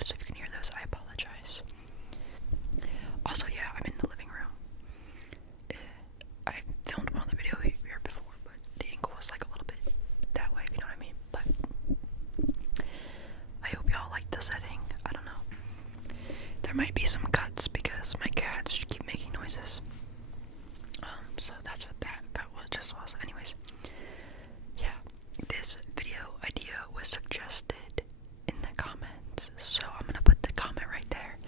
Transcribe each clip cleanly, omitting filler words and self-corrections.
loud, so if you can hear those, I apologize. Also, yeah, I'm in the living room. I filmed one other video here before, but the angle was like a little bit that way, if you know what I mean. But I hope y'all like the setting. I don't know. There might be some cuts because my cats keep making noises. So that's what that cut just was. Anyways, yeah, this video idea was suggested in the comments, so I'm gonna put the comment right there.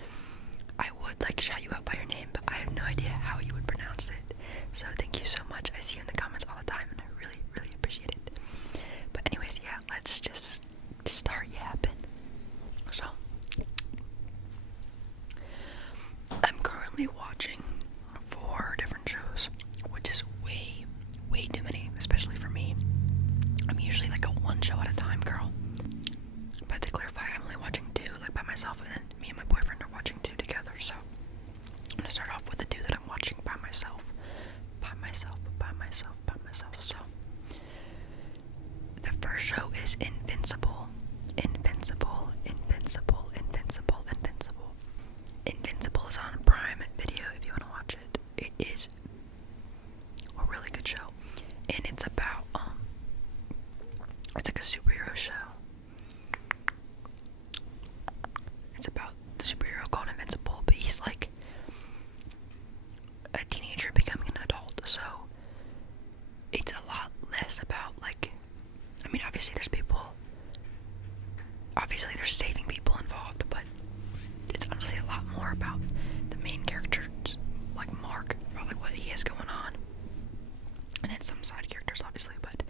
I would like shout you out by your name, but I have no idea how you would pronounce it. So thank you so much. I see you in the comments all the time, and I really, really appreciate it. But anyways, yeah, let's just start yapping. So, I'm currently watching 4 different shows, which is way too many, especially for me. I'm usually like a 1 show at a time girl. But to clarify, I'm only watching 2, like by myself, and then me and my boyfriend are watching 2 together. So I'm gonna start off with the 2 that I'm watching by myself. So the first show is Invincible. Invincible is on Prime Video if you want to watch it. It is a really good show, and it's about it's like a superhero show. It's about the superhero called Invincible, but he's like a teenager becoming an adult, so it's a lot less about like, I mean, obviously there's saving people involved, but it's honestly a lot more about the main character's like Mark, about like what he has going on, and then some side characters obviously, but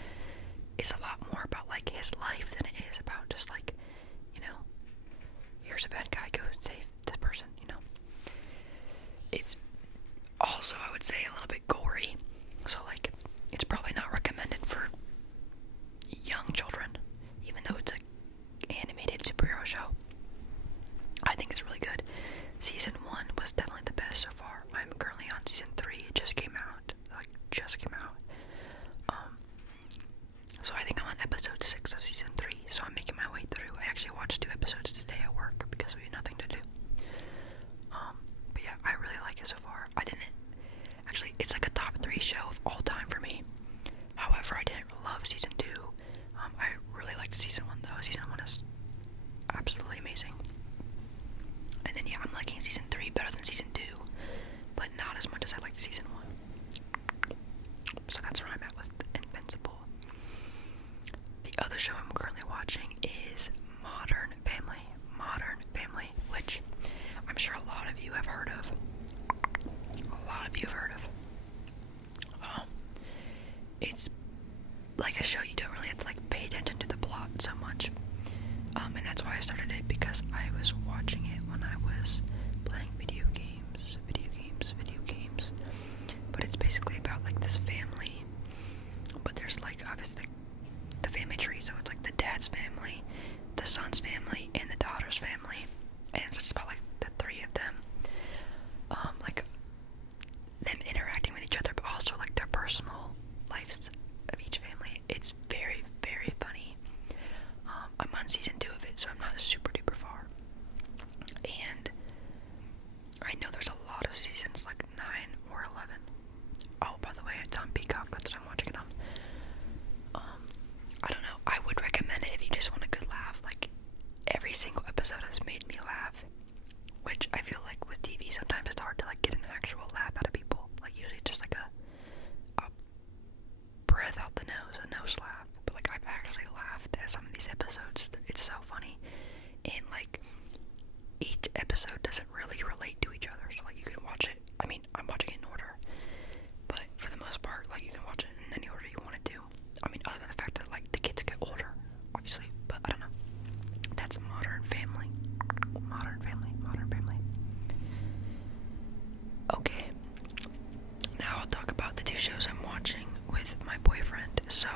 it's a lot more about like his life than it is about just like, you know, here's a bad guy, go save this person, you know. It's also, I would say, a little bit gory, so like it's probably not recommended for young children, even though it's an animated superhero show. I think it's really good. Season 1 was definitely the best so far. I'm currently on season 3. It just came out. So I think I'm on episode 6 of season 3. So I'm making my way through. I actually watched 2 episodes today at work because we had nothing to do. But yeah, I really like it so far. Actually, it's like a top 3 show of all time for me. However, I didn't love season 2. I really liked season 1 though. Season 1 is absolutely amazing. And then yeah, I'm liking season 3 better than season 2, but not as much as I liked season 1. So that's where I'm at with Invincible. The other show I'm currently watching is Modern Family, which I'm sure a lot of you have heard of. It's like a show you don't really have to like pay attention to the plot so much. And that's why I started it, because I was watching it when I was playing video games. But it's basically about like this family, but there's like obviously the family tree, so it's like the dad's family, the son's family, and the daughter's family, and it's just about like the 3 of them, like them interacting with each other, but also like their personal lives of each family. It's very, very funny. I'm on season 2 of it, so I'm not super duper far. And I know there's a lot of seasons, like 9 or 11. Oh, by the way, it's on Peacock. That's what I'm watching it on. I don't know. I would recommend it if you just want a good laugh. Like, every single episode has made me laugh, which I feel like with TV sometimes it's hard to like get an actual laugh out of people. Like usually it's just like a breath out the nose, a nose laugh. But like I've actually laughed at some of these episodes. It's so funny, and like each episode doesn't really relate to each other. So like you can watch it. I mean, I'm watching it in order, but for the most part, like you can watch it in any order you want to do. I mean, other than the fact that like the kids get older, obviously. But I don't know. That's Modern Family. Okay, now I'll talk about the 2 shows I'm watching with my boyfriend. So,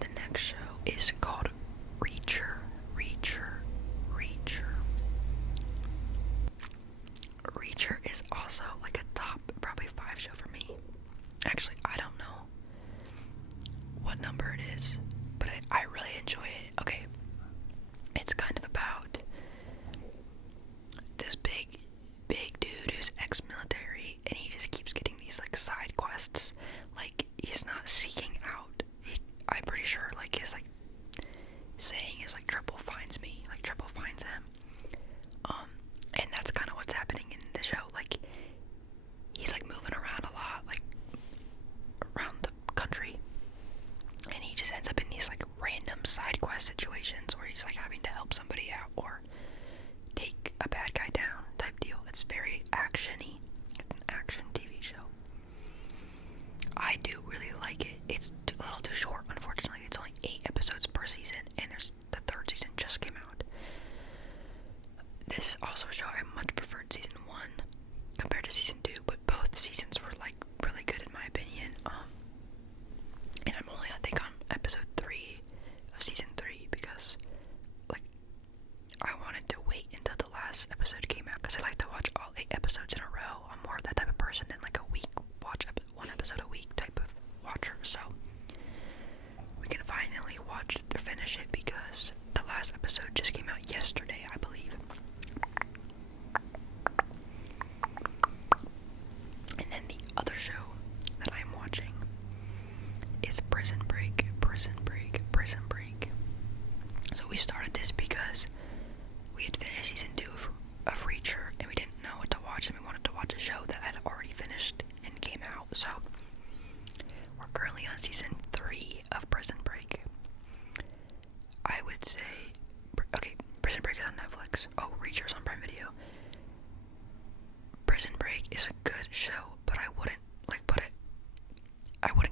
the next show is called Reacher. or take a bad guy down type deal. It's very action-y. It's an action TV show. I do really like it. It's a little too short, unfortunately. It's only 8 episodes per season, and the 3rd season just came out. This also show I much preferred season 1 compared to season 2, but both seasons were like really good in my opinion. And I'm only I think on episode 3 of season 3 because like I wanted to wait until the last episode came out because I like to watch all 8 episodes in a row. I'm more of that type of person than like a week watch one episode a week type of watcher. So we can finally finish it because the last episode just came out yesterday, I believe. And then the other show that I'm watching is Prison Break. So we started this because we had finished season 2 of Reacher and we didn't know what to watch, and we wanted to watch a show that had already finished and came out. So we're currently on season 3 of Prison Break. I would say, okay, Prison Break is on Netflix. Oh, Reacher's on Prime Video. Prison Break is a good show, but I wouldn't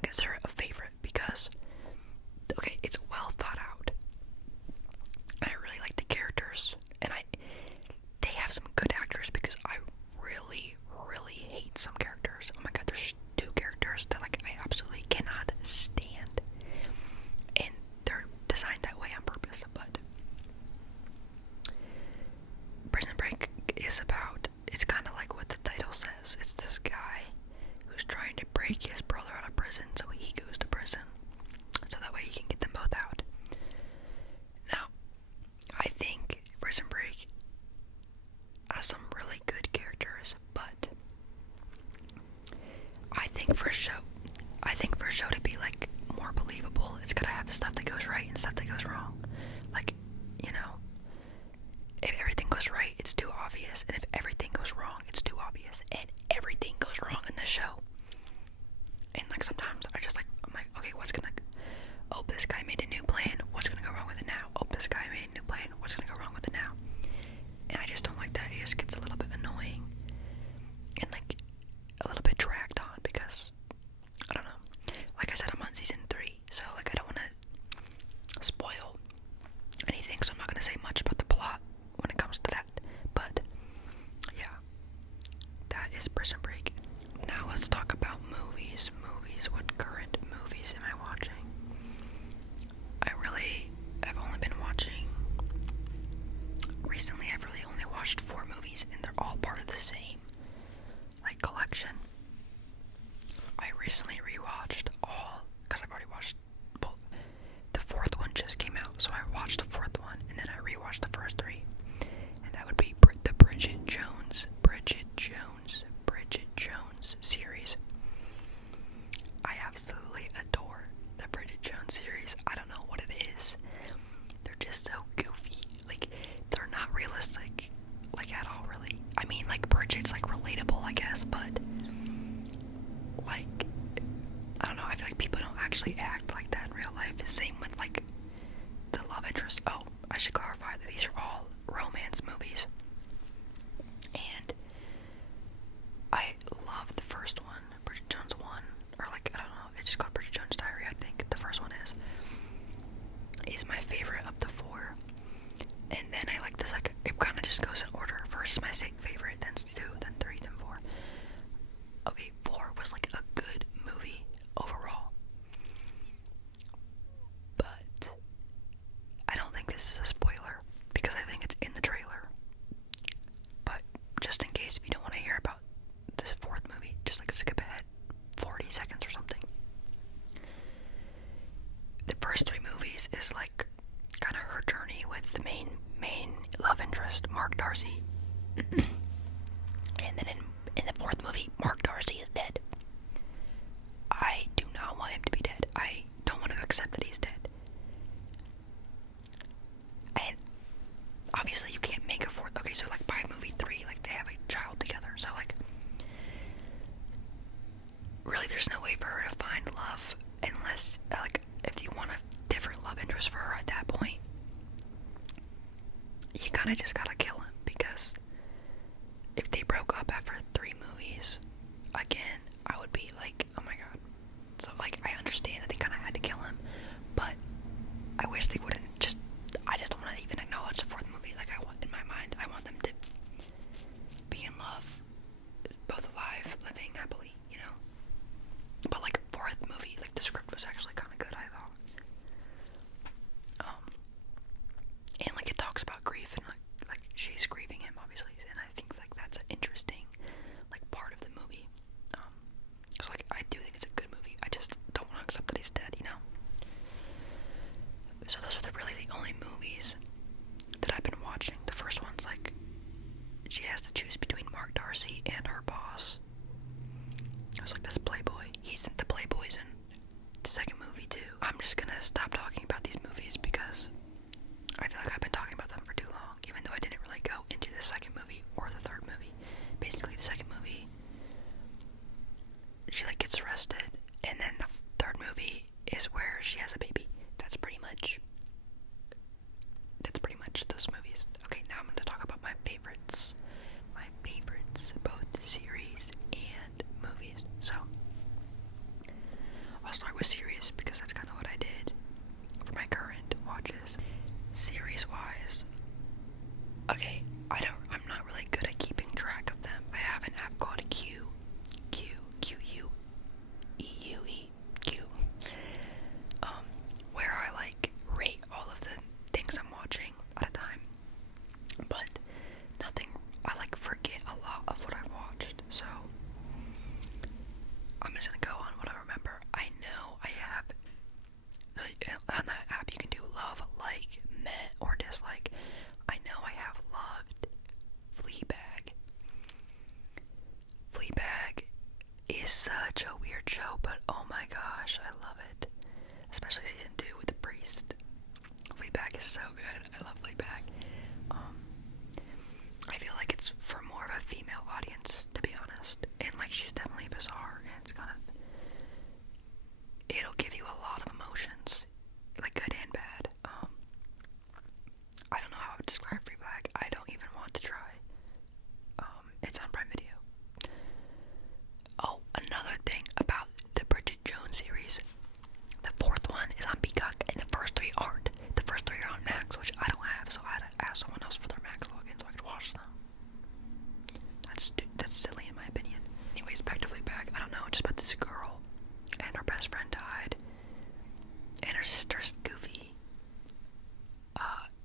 consider it a favorite because, okay, it's well thought out. I really like the characters, and they have some good actors because I really, really hate some characters. Oh my god, there's 2 characters that like I absolutely cannot stand, and they're designed that way on purpose. But Prison Break is about, it's kind of like what the title says. It's this guy who's trying to break his brother out of prison, so he goes to prison, so that way he can get them both out. Now, I think Prison Break has some really good characters, but I think for a show to be like more believable, it's gotta have stuff that goes right and stuff that goes wrong. Like, you know, if everything goes right, it's too obvious, and if everything goes wrong, it's too obvious, and everything goes wrong in this show. And like sometimes I'm like, okay, oh, this guy made a new plan, what's gonna go wrong with it now? Oh, this guy made a new plan, what's gonna go wrong with it now? And I just don't like that. It just gets a little bit annoying and like a little bit dragged on because I don't know. Like I said, I'm on season 3, so like I don't want to spoil anything, so I'm not gonna say much about the plot when it comes to that. But yeah, that is Prison Break. Now let's talk about movies. What current movies am I watching? I've only been watching, recently I've really only watched 4 movies, and they're all part of the same like collection. I recently rewatched all, because I've already watched, well, the 4th one just came out, so I watched the 4th one, and then I rewatched the first 3, and that would be the Bridget Jones series. I absolutely adore the Bridget Jones series. I don't know what it is. They're just so goofy. Like, they're not realistic, like, at all, really. I mean, like, Bridget's, like, relatable, I guess, but, like, I don't know, I feel like people don't actually act like that in real life. Same with, like, the love interest. Oh, I should clarify that these are all romance movies. And I love the first one, Bridget Jones 1, or like, I don't know, it's just called Bridget Jones Diary, I think the first one is my favorite of the 4. And then I like the second, it kind of just goes in order. First is my favorite, then 2, then 3, then 4. Okay, 4 was like a good movie overall. But I don't think this is a spoiler because I think it's in the trailer. But just in case if you don't want to hear about this 4th movie, just like skip ahead 40 seconds or something. The first 3 movies is like kind of her journey with the main love interest, Mark Darcy. And then in the 4th movie, Mark Darcy is dead. I do not want him to be dead. I don't want to accept that he's dead. And obviously you can't make a 4th. Okay, so like by movie 3, like they have a child together. So like, really there's no way for her to find love unless, like, if you want a different love interest for her at that point, you kind of just gotta kill him, because if they broke up after 3 movies, again, I would be like, oh my god. So, like, I understand that they kind of had to kill him, but I wish they wouldn't I just don't want to even acknowledge the 4th movie. Like, in my mind, I want them to be in love, both alive, living happily, you know? But, like, 4th movie, like, the script was actually kind of good, I thought. And, like, it talks about grief, and, like she's grieving him, obviously, and I think, like, that's an interesting, like, part of the movie. So, like, I do think it's a good movie. I just don't want to accept that he's dead, you know? So those are really the only movies that I've been watching. The first one's, like, she has to choose between Mark Darcy and her boss. It was like this playboy. The playboy's in the 2nd movie, too. I'm just gonna stop talking about these movies because I feel like I've been talking about them for too long, even though I didn't really go into the 2nd movie or the 3rd movie. Basically, the 2nd movie, she, like, gets arrested, and then the 3rd movie is where she has a baby. That's pretty much those movies. Okay, now I'm going to talk about my favorites. My favorites, both series and movies. So, I'll start with series because that's kind of what I did for my current watches. Series-wise, okay, I'm not really good at keeping track of them. I have an app called Q, where I, like, rate all of the things I'm watching at a time, but I, like, forget a lot of what I've watched, so I'm just gonna go on what I remember. I know I have, on that app you can do love, like, meh, or dislike. I know I have loved Fleabag. Fleabag is such a weird show, but oh my gosh, I love it. Especially season 2 with the priest. Fleabag is so good. I love Fleabag. I feel like it's for more of a female audience, to be honest. And, like, she's definitely bizarre, and it's kind of, it'll give you a lot of emotions, like good and bad. I don't know how to describe Fleabag. I don't even want to try. It's on Prime Video. Oh, another thing about the Bridget Jones series. The 4th one is on Peacock, and the first 3 aren't. The first 3 are on Max, which I don't have, so I had to ask someone else for their Max login so I could watch them. That's silly in my opinion. Anyways, back to Fleabag. I don't know, just about this girl, and her best friend died, and her sister's goofy.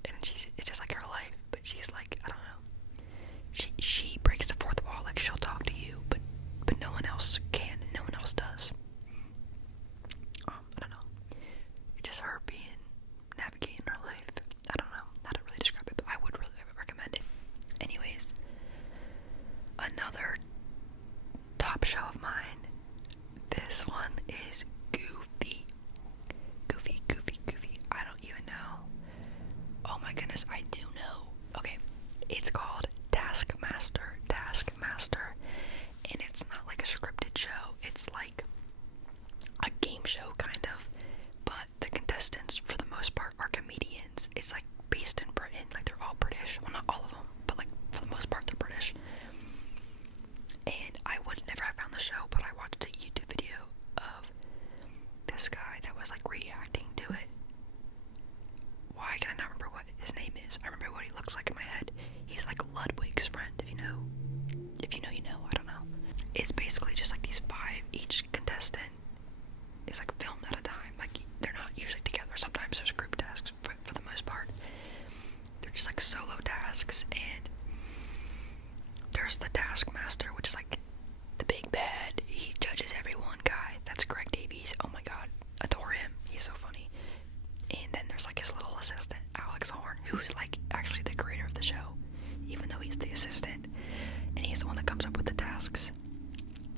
And it's just like her life, but she's like, I don't know. She breaks the 4th wall, like she'll talk to you, but no one else can, and no one else does. I don't know. It's just her navigating her life. I don't know how to really describe it, but I would really recommend it. Anyways, another top show of mine. This one is Goofy. Goofy. I don't even know. Oh my goodness, I do know. Okay, it's called Taskmaster, and it's not like a scripted show. It's like a game show, kind of, but the contestants, for the most part, are comedians. It's, like, based in Britain. Like, they're all British. Well, not all of them, but, like, for the most part, they're British. And I would never have found the show, but I watched a YouTube video of this guy that was, like, reacting to it. Why can I not remember what his name is? I remember what he looks like in my head. He's like Ludwig's friend, if you know. If you know, you know. I don't know. It's basically just like these 5, each contestant is, like, filmed at a time. Like, they're not usually together. Sometimes there's group tasks, but for the most part, they're just, like, solo tasks. And there's the Taskmaster, which is, like, the big bad. He judges everyone guy. That's Greg Davies. Oh my god, adore him. He's so funny. And then there's, like, his little assistant, Alex Horn, who's, like, actually the creator of the show, even though he's the assistant. And he's the one that comes up with the tasks.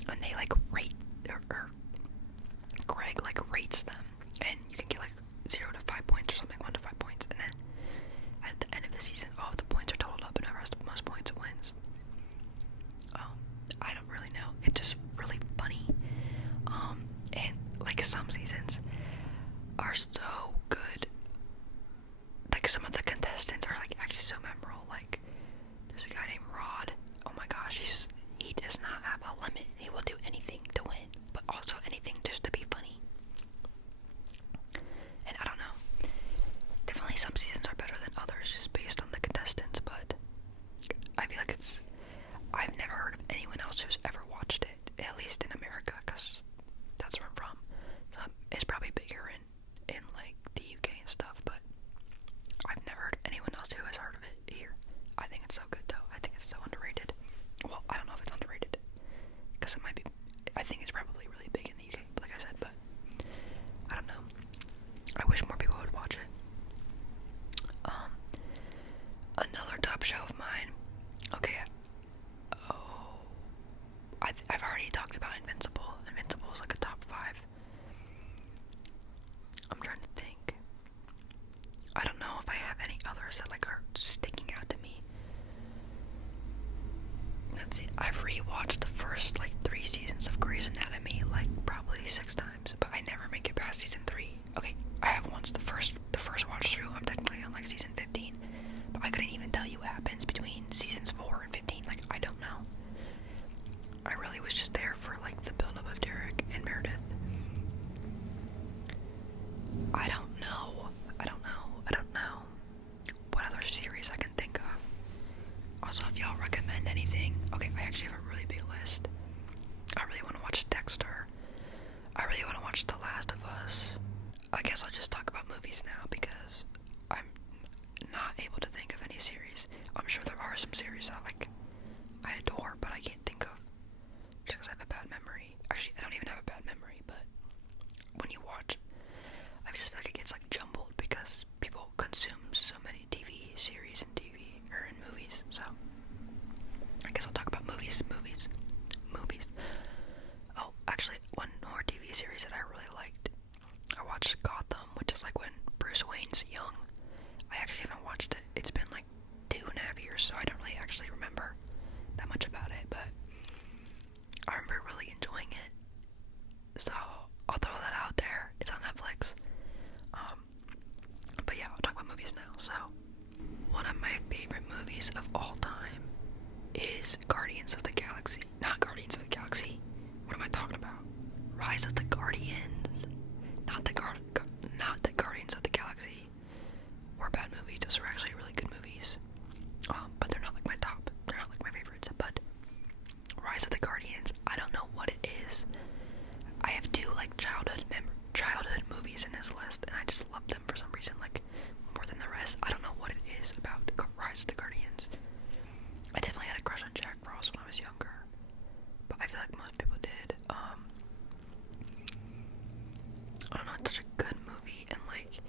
And they, like, rate, or Greg, like, rates them. And you can get, like, 0 to 5 points or something, 1 to 5 points. And then at the end of the season, all of the points are totaled up, and whoever has the most points wins. I don't really know. It's just really funny. And, like, some seasons are so good. Like, some of the contestants are, like, actually so memorable. Like, he does not have a limit. He will do anything to win, but also anything just to be funny. And I don't know. Definitely some seasons are better than others just based on the contestants, but I feel like I've never heard of anyone else who's ever watched it, at least in America, because that's where I'm from. So it's probably bigger in like the UK and stuff, but I've never heard of anyone else who has heard of it here. I think it's so good though. I think it's so underrated. Well, I don't know if it's underrated, because it might be. I think it's probably really big in the UK, like I said, but I don't know. I wish more people would watch it. Another top show of mine. Okay. Oh, I've already talked about Invincible. Invincible is like a top 5. I'm trying to think. I don't know if I have any others that like are sticking out to me. Let's see. I've rewatched the first like 3 seasons of Grey's Anatomy like probably 6 times, but I never make it past season 3. Okay, I have once the first watch through. I'm technically on like season 15, but I couldn't even tell you what happens between seasons 4 and 15. Like I don't know. I really was just there for like the buildup of Derek and Meredith. I don't know what other series I can think of. Also, if y'all recommend anything, okay, I actually have a really big list. I really want to watch Dexter. I really want to watch The Last of Us. I guess I'll just talk about movies now because I'm not able to think of any series. I'm sure there are some series that like I adore, but I can't think of just because I have a bad memory. Actually, I don't even have a bad memory, but when you watch, I just feel like it gets like jumbled because people consume so many TV series and movies. So I guess I'll talk about movies. Oh, actually, one more TV series that I really liked. I watched Gotham, which is like when Bruce Wayne's young. I actually haven't watched it. It's been like 2.5 years, so I don't really actually remember that much about it, but I remember really enjoying it. So I'll throw that out there. It's on Netflix. But yeah, I'll talk about movies now. So one of my favorite movies of all time is Guardians of the Galaxy. Not Guardians of the Galaxy. What am I talking about? Rise of the Guardians. Not the Guardians of the Galaxy. Were bad movies. Those were actually really good movies. But they're not like my top. They're not like my favorites. But Rise of the Guardians, I don't know what it is. I have 2 like childhood movies in this list, and I just love them for some reason, like more than the rest. I don't know what it is about Rise of the Guardians. I definitely had a crush on Jack Frost when I was younger, but I feel like most people did. I don't know, it's such a good movie, and like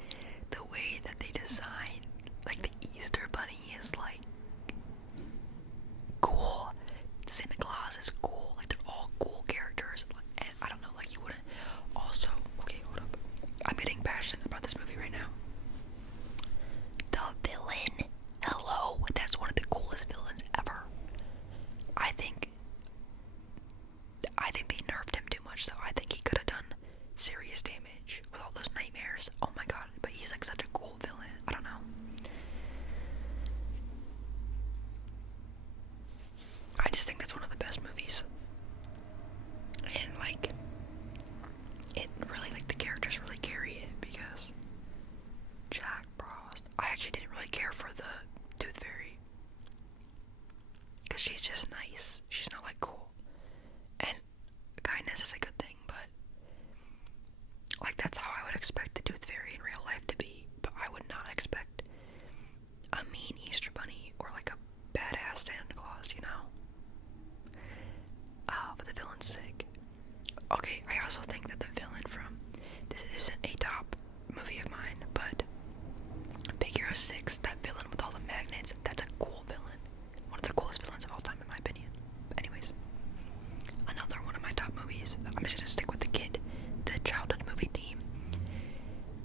the way that they design like the Easter Bunny is like cool. Santa Claus is cool. Like they're all cool characters, and I don't know, like you wouldn't. Also, okay, hold up. I'm getting passionate about this movie right now. The villain. Hello, that's one of the coolest villains ever. I think they nerfed him too much, though. I think he could have done serious damage with all those nightmares. Oh my god, but he's like such a cool villain. I don't know. I just think that's one of the best movies. And like, it really, like the characters really carry it because Jack Frost. I actually didn't really care for the Tooth Fairy because she's just nice. She's not like cool. And kindness is a good thing, but like that's how I would expect the Tooth Fairy in real life to be. But I would not expect a mean Easter Bunny or like a badass Santa Claus, you know? But the villain's sick. Okay, I also think that the villain from this isn't a top movie of mine, but Big Hero 6, that villain with all the magnets, that's a cool villain. One of the coolest villains of all time, in my opinion. Anyways, another one of my top movies, I'm just gonna stick with the childhood movie theme,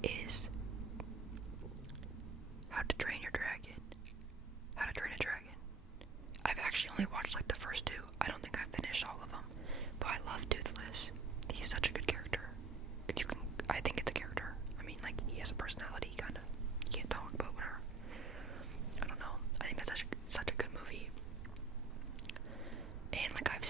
is How to Train Your Dragon. How to Train a Dragon. I've actually only watched like the first 2. I don't think I've finished all of them, but I love Toothless. He's such a good character. If you can, I think it's a character. I mean, like, he has a personality, kind of. He can't talk, but whatever. I don't know. I think that's such a good movie. And like I've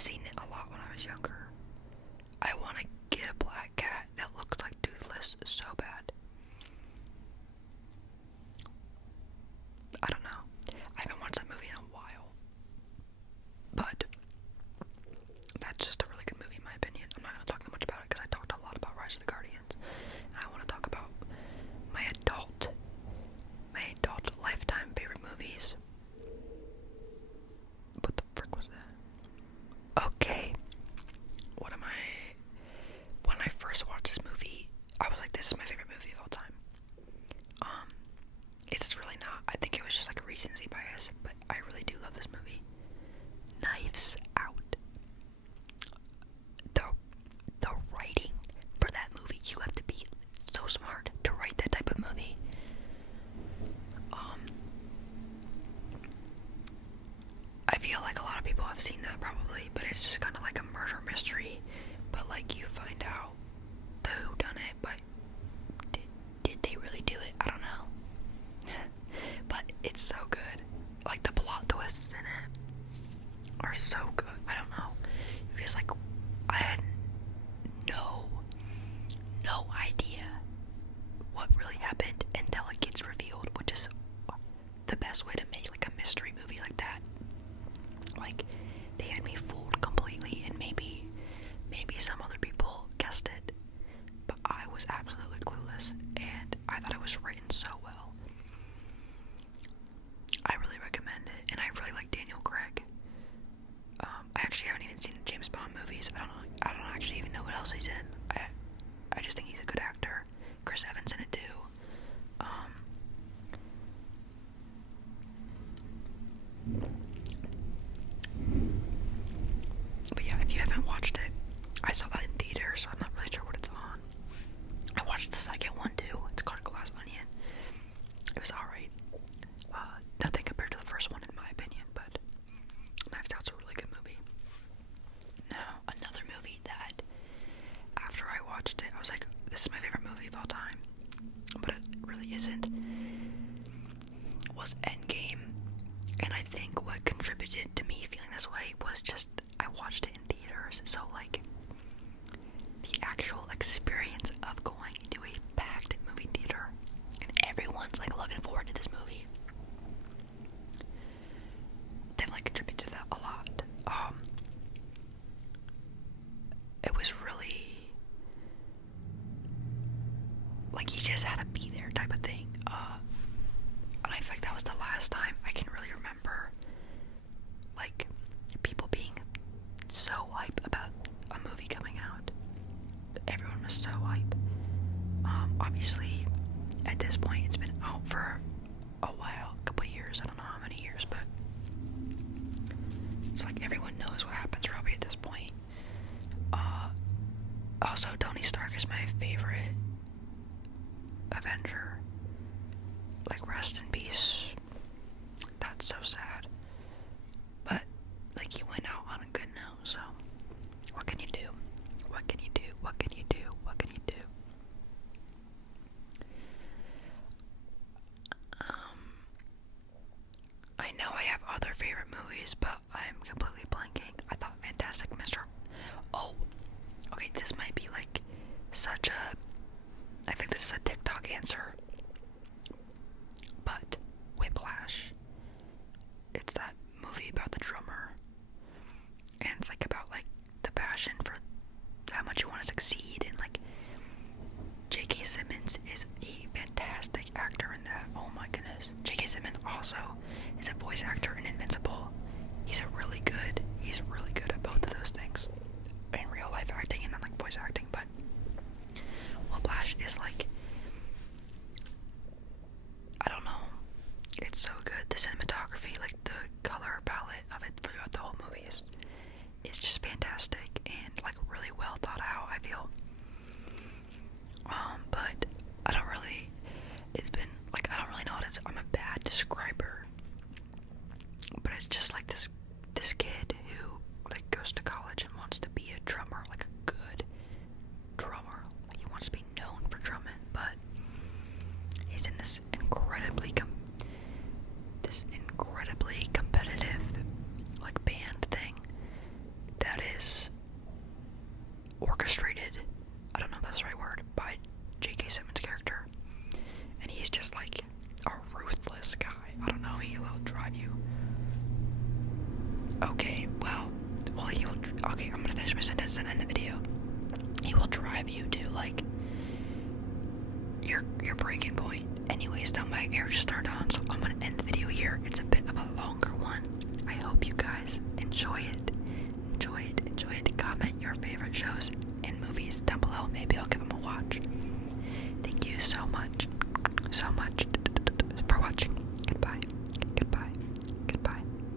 it's just kind of like a murder mystery, but like you find out the whodunit, but did they really do it? I don't know. But it's so good. Like the plot twists in it are so good. I don't know. You're just like, I had no idea what really happened until it gets revealed, which is the best way to make like a mystery movie like that. Like they had me fooled completely, and maybe some other people guessed it, but I was absolutely clueless, and I thought it was written so well. I really recommend it, and I really like Daniel Craig. I actually haven't even seen the James Bond movies. I don't actually even know what else he's in. I just think he's a good actor. Chris Evans in it too. But yeah, if you haven't watched it, I saw that in theater, so I'm not really sure what it's on. I watched the second one too. It's called Glass Onion. It was alright. Nothing compared to the first one in my opinion, but Knives Out's a really good movie. Now, another movie that after I watched it, I was like, this is my favorite movie of all time, but it really isn't, was Endgame. And I think what contributed to me feeling this way was just I watched it in theaters, so like the actual experience of going into a packed movie theater and everyone's like looking forward to this movie definitely contributed to that a lot. It was really like you just had to be there type of thing. And I feel like that was the last time I can really remember like people being so hype about a movie coming out. Everyone was so hype. Obviously at this point it's been out for a while, a couple of years, I don't know how many years, but it's like everyone knows what happens probably at this point. Also, Tony Stark is my favorite Avenger. Like, rest in peace. That's so sad. But, like, he went out on a good note, so what can you do? What can you do? What can you do? What can you do? I know I have other favorite movies, but I'm completely blanking. I thought Fantastic Mr. Oh, okay, this might be like such a, I think this is a TikTok answer, but Whiplash. It's that movie about the drummer, and it's like about like the passion for how much you want to succeed, and like J.K. Simmons is a fantastic actor in that. Oh my goodness. J.K. Simmons also is a voice actor in Invincible. He's really good at both of those things. In real life acting and then like voice acting, but Whiplash is like, I don't know, it's so good. The cinematography, like the color palette of it throughout the whole movie is just fantastic and like really well thought out, I feel. But I don't really know how to, I'm a bad describer, but it's just like this kid who like goes to college and wants to be a drummer, like a good drummer. Like he wants to be known for drumming, but he's in this incredibly competitive like band thing that is orchestrated, I don't know if that's the right word, by J.K. Simmons' character. And he's just like a ruthless guy. I don't know, he will drive you. Okay, I'm gonna finish my sentence and end the video. He will drive you to like your breaking point. Anyways, though, my air just turned on, so I'm gonna end the video here. It's a bit of a longer one. I hope you guys enjoy it. Comment your favorite shows and movies down below. Maybe I'll give them a watch. Thank you so much.